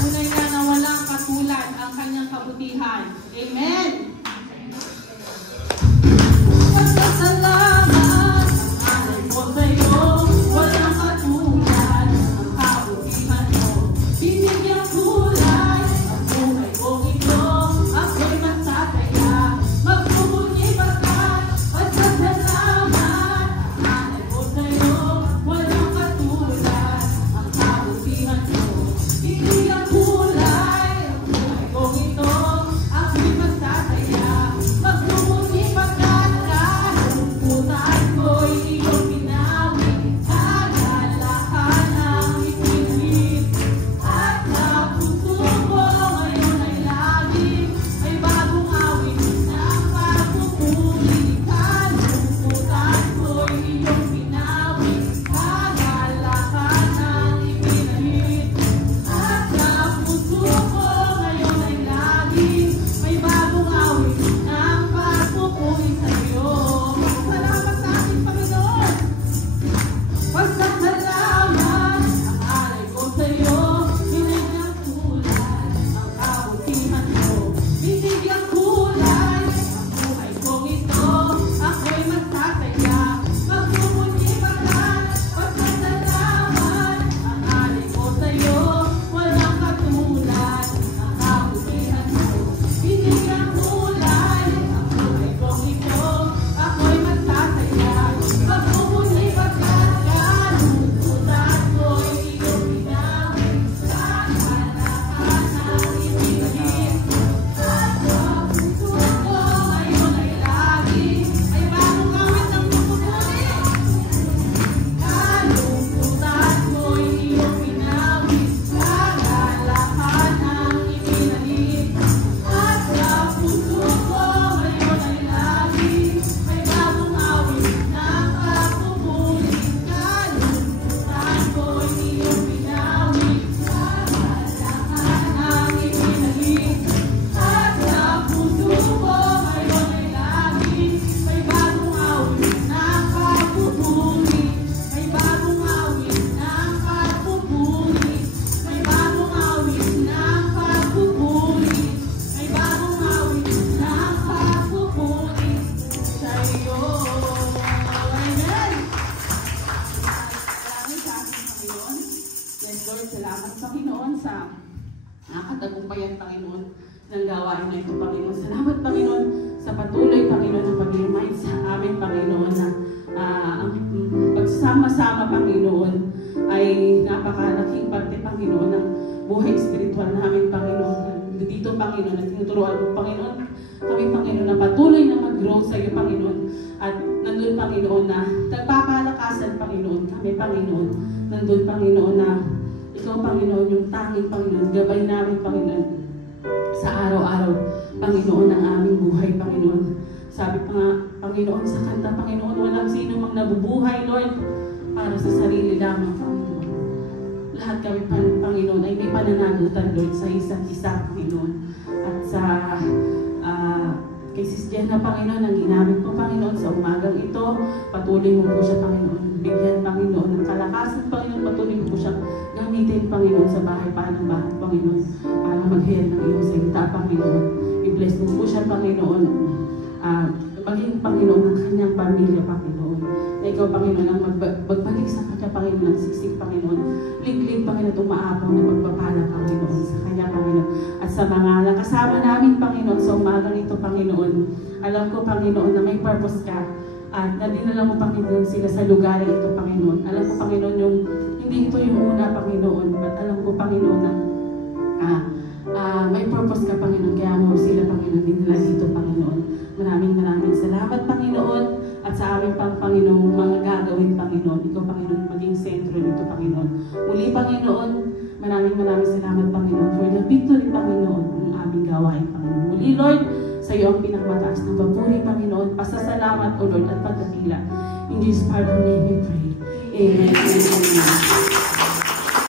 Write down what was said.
Tunay na walang katulad ang kanyang kabutihan. Amen! Pasasalamat ang alay ko sa'yo, walang katulad ang kabutihan mo. Binigyang kulay ang buhay kong ito, ako'y masasaya, magpupunyi pagkat pasasalamat ang alay ko sa'yo, walang katulad ang kabutihan mo. Binigyang kulay ang buhay kong ito, ako'y masasaya, magpupunyi pagkat kalungkutan ko'y iyong pinawi, kagalakan ang ipinit. At sa puso ko ngayon ay laging may bagong awit ng pagpupuri. Kalungkutan ko'y iyong pinawi, kagalakan ang ipinit. At sa puso ko ngayon ay laging may bagong awit ng pagpupuri sa'yo. Salamat sa ating Panginoon. Pasasalamat ang alay ko sa'yo, binigyang kulay ang kabutihan mo. Binigyang kulay ang buhay kong ito, ako'y masasaya, magpupunyi pagkat pasasalamat ang alay ko sa'yo, walang katulad ang kabutihan mo. Binigyang kulay ang buhay kong ito, ako'y masasaya, magpupunyi pagkat kalungkutan ko'y iyong pinawi, kagalakan ang ipinit. At sa puso ko ngayon ay laging may bagong awit ng pagpupuri. Kalungkutan ko'y iyong pinawi, kagalakan ang ipinit. At sa puso ko ngayon ay laging may bagong awit ng pagpupuri. Kalungkutan ko'y iyong pinawi, kagalakan ang ipinit. At sa puso ko ngayon ay laging may bagong awit ng pagpupuri. May bagong awit ng pagpupuri. May bagong awit ng pagpupuri. May bagong awit ng pagpupuri sa'yo. Amen! Maraming sa ating Panginoon. Yes, Lord, salamat Panginoon sa nakatagumpayan, Panginoon, ng gawain na ito, Panginoon. Salamat, Panginoon, sa patuloy, Panginoon, ng pag-remind sa amin, Panginoon, na ang pagsama-sama, Panginoon, ay napakalaking parte, Panginoon, ng buhay spiritual namin, Panginoon. Dito, Panginoon, at tinuturuan mo, Panginoon, kami, Panginoon, na patuloy na mag-grow sa iyo, Panginoon. At nandun, Panginoon, na nagpapalakasan, Panginoon, kami, Panginoon. Nandun, Panginoon, na ikaw, Panginoon, yung tanging, Panginoon, gabay namin, Panginoon, sa araw-araw, Panginoon, ng aming buhay, Panginoon. Sabi pa nga, Panginoon, sa kanta, Panginoon, walang sino mang nabubuhay, Lord, para sa sarili lamang, Panginoon. Lahat kami, Panginoon, ay may pananagutan, Lord, sa isa't isa, Panginoon. At sa kay Sis Jenna, Panginoon, ang ginamit mo, Panginoon, sa umagang ito, patuloy mo po siya, Panginoon. Bigyan, Panginoon, ng kalakasan, Panginoon, patuloy mo po siya gamitin, Panginoon, sa bahay pa ng bahay, Panginoon, para mag-heal ng iyong salita, Panginoon. I-bless mo po siya, Panginoon. Maging, Panginoon, ng kanyang pamilya, Panginoon. Na ikaw, Panginoon, ang magbalik sa kanya, Panginoon, ng siksik, Panginoon. Liglig, Panginoon, umaapong na pagpapala, Panginoon, sa kanya, Panginoon. At sa mga nakasama namin, Panginoon, sa umagang ito, Panginoon, alam ko, Panginoon, na may purpose ka. At nadinala mo, Panginoon, sila sa lugar ito, Panginoon. Alam ko, Panginoon, hindi ito yung una, Panginoon. But alam ko, Panginoon, na may purpose ka, Panginoon. Kaya mo sila, Panginoon, dinala dito, Panginoon. Maraming salamat, Panginoon. At sa aming Panginoon, mga gagawin, Panginoon. Ikaw, Panginoon, maging sentro nito, Panginoon. Muli, Panginoon, maraming salamat, Panginoon, for the victory, Panginoon, ng aming gawain, Panginoon. Muli, Lord, sa iyo ang pinakamataas na papuri, Panginoon. Pasasalamat, O Lord, at pagkatila. In Jesus' powerful name we pray. Amen.